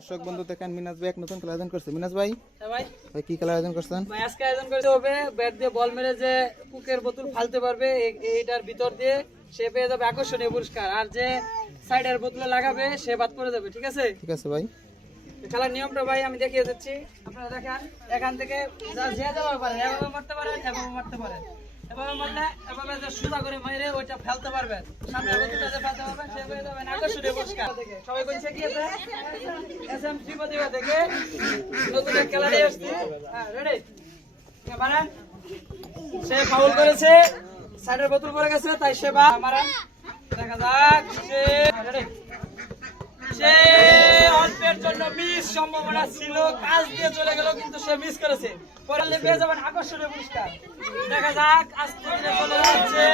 দর্শক বন্ধু দেখেন মিনাজ ভাই এক নতুন খেলা আয়োজন করছে। মিনাজ ভাই ভাই ভাই কি খেলা আয়োজন করছেন? ভাই আজকে আয়োজন করতে হবে ব্যাট দিয়ে বল মেরে যে কুকের বোতল ফালতে পারবে এইটার ভিতর দিয়ে সে পেয়ে যাবে আকর্ষণীয় পুরস্কার, আর যে সাইডের বোতলে লাগাবে সে বাদ করে যাবে। ঠিক আছে? ঠিক আছে ভাই। খেলার নিয়মটা ভাই আমি দেখিয়ে দিচ্ছি, আপনারা দেখেন। এখান থেকে যে যাবে পারেন, এভাবে মারতে পারেন, এভাবে মারতে পারেন। এভাবে মারলে এভাবে যে সোজা করে মেরে ওইটা ফেলতে পারবেন, সামনের বোতলটা যে ফেলতে পারবেন সে পেয়ে যাবেন আকর্ষণীয় পুরস্কার। সবাই বলছে কি আছে এসএম ত্রিপদিবা থেকে নতুন এক খেলা নিয়ে আসছি। হ্যাঁ রেডি? মারেন। সে ফাউল করেছে, সাইডের বোতল পড়ে গেছে, তাই সে বা মারেন। দেখা যাক সে রেডি। সে অল্পের জন্য মিস, সম্ভাবনা ছিল, কাজ দিয়ে চলে গেল, কিন্তু সে মিস করেছে। পরে পেয়ে যাবেন আকর্ষণীয় পুরস্কার। দেখা যাক আস্তে ধীরে চলে যাচ্ছে,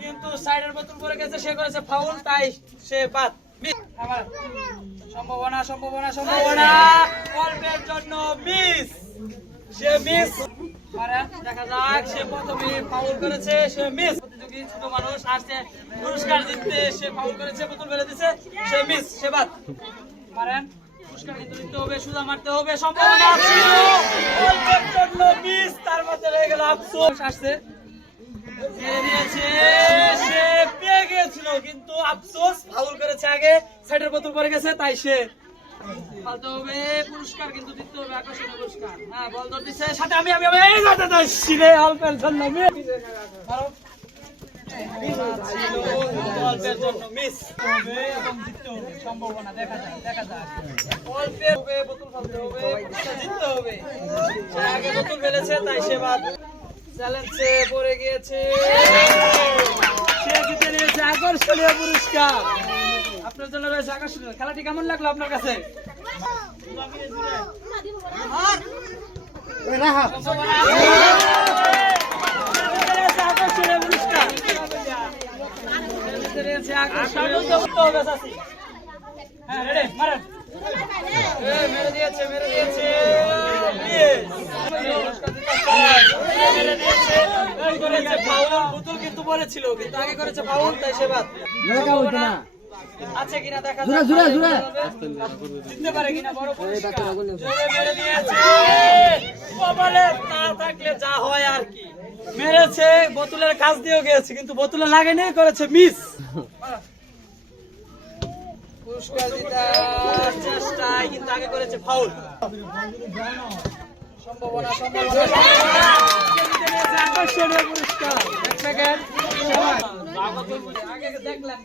কিন্তু সাইডের বোতল পড়ে গেছে, সে করেছে ফাউল, তাই সে বাদ। সম্ভাবনা সম্ভাবনা সম্ভাবনা অল্পের জন্য মিস, সে মিস। দেখা যাক সে প্রথমে ফাউল করেছে, সে মিস। প্রতিযোগী ছোট মানুষ আসছে পুরস্কার জিততে, সে ফাউল করেছে, বোতল ফেলে দিছে, সে মিস, সে বাদ। মারেন। পুরস্কার কিন্তু দিতে হবে, সুদা মারতে হবে। সম্ভাবনা ছিল, অল্পের জন্য মিস, তার মধ্যে রয়ে গেল আফসোস। আসছে ছেড়ে দিয়েছে, সে পেয়ে গিয়েছিল, কিন্তু আফসোস ফাউল করেছে আগে, সাইডের বোতল পড়ে গেছে, তাই সে ফালতে হবে। পুরস্কার কিন্তু দিতে হবে, আকর্ষণীয় পুরস্কার। হ্যাঁ বল ধর দিছে, সাথে আমি এই যাতে ছিড়ে অল্পের জন্য অল্পের জন্য মিস হবে এবং জিততে হবে। সম্ভাবনা দেখা যায়, দেখা যায় অল্পের হবে, বোতল ফালতে হবে, জিততে হবে। সে আগে বোতল ফেলেছে, তাই সে বাদ। চ্যালেঞ্জে পড়ে গিয়েছে, সে জিতে নিয়েছে আকর্ষণীয় পুরস্কার। আপনার জন্য রয়েছে আকর্ষণীয়। খেলাটি কেমন লাগলো আপনার কাছে? আকর্ষণীয় পুরস্কার হ্যাঁ রেডি? মারেন। মেরে দিয়েছে, মেরে দিয়েছে, বোতল কিন্তু বলেছিল, কিন্তু আগে করেছে ফাউল, তাই সে বাদ। আছে কিনা দেখা যাক, জিততে পারে কিনা বড় পুরস্কার। জোরে মেরে দিয়েছে, কপালে না থাকলে যা হয় আর কি। মেরেছে, বোতলের কাজ দিয়েও গিয়েছে, কিন্তু বোতলে লাগেনি, করেছে মিস। পুরস্কার জেতার চেষ্টায়, কিন্তু আগে করেছে ফাউল। সম্ভাবনা সম্ভাবনা আকর্ষণীয় পুরস্কার। এক সেকেন্ড আগে দেখলেন,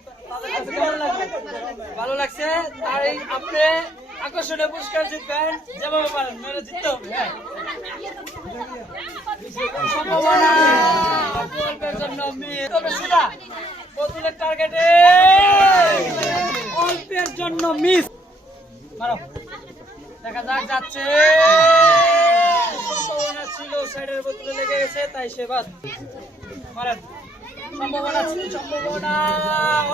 ভালো লাগছে, তাই আপনি আকর্ষণীয় পুরস্কার জিতবেন। যেভাবে পারেন মেরে জিততে হবে। সম্ভাবনা অল্পের জন্য মিস হবে, সুদা বোতলের টার্গেটে অল্পের জন্য মিস। মারো। দেখা যাক যাচ্ছে, সম্ভাবনা ছিল, সাইডের বোতলে লেগে গেছে, তাই সে বাদ। মারেন। সম্ভাবনা ছিল, সম্ভাবনা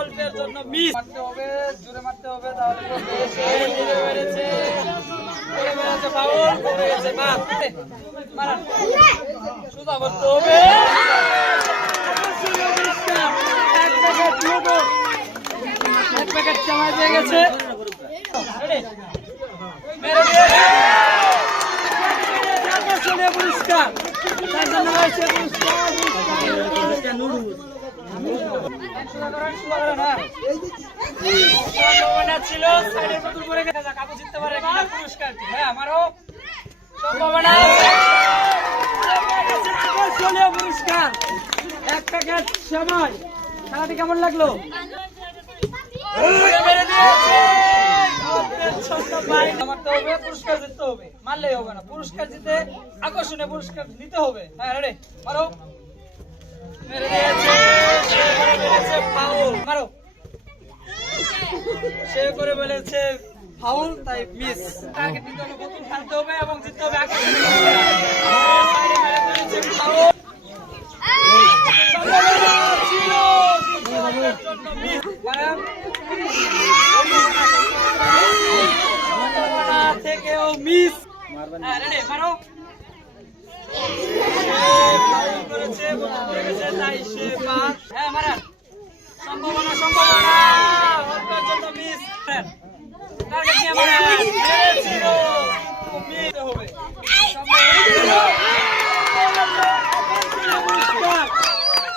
অল্পের জন্য মিস। মারতে হবে, জোরে মারতে হবে, তাহলে সে ধীরে মেরেছে, ধীরে মেরেছে, ফাউল করে গেছে, বাদ। মারেন। সুদা করতে হবে, এক প্যাকেট চামা দিয়ে গেছে। আকর্ষণীয় পুরস্কার, তার জন্য রয়েছে সম্ভাবনা ছিল, সাইডের বোতল পড়ে গেছে, কাকু জিততে পারে কিনা পুরস্কারটি। হ্যাঁ আমারও সম্ভাবনা। আকর্ষণীয় পুরস্কার, এক প্যাকেট সময়। খেলাটি কেমন লাগলো? পুরস্কার জিততে হবে, মারলেই হবে না, পুরস্কার জিতে আকর্ষণীয় পুরস্কার নিতে হবে। হ্যাঁ রেডি? মারো। মেরে দিয়েছে, ফাউল। মারো। সে করে বলেছে ফাউল, তাই মিস। টার্গেট নিতে হবে, বোতল ফেলতে হবে এবং জিততে হবে আকর্ষণীয় পুরস্কার। থেকেও মিস। রেডি? মারো। করেছে, তাই সে বাদ। হ্যাঁ মারেন। সম্ভাবনা সম্ভাবনা অল্পের জন্য মিস। টার্গেট নিয়ে মারেন। হবে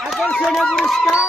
আকর্ষণীয় পুরস্কার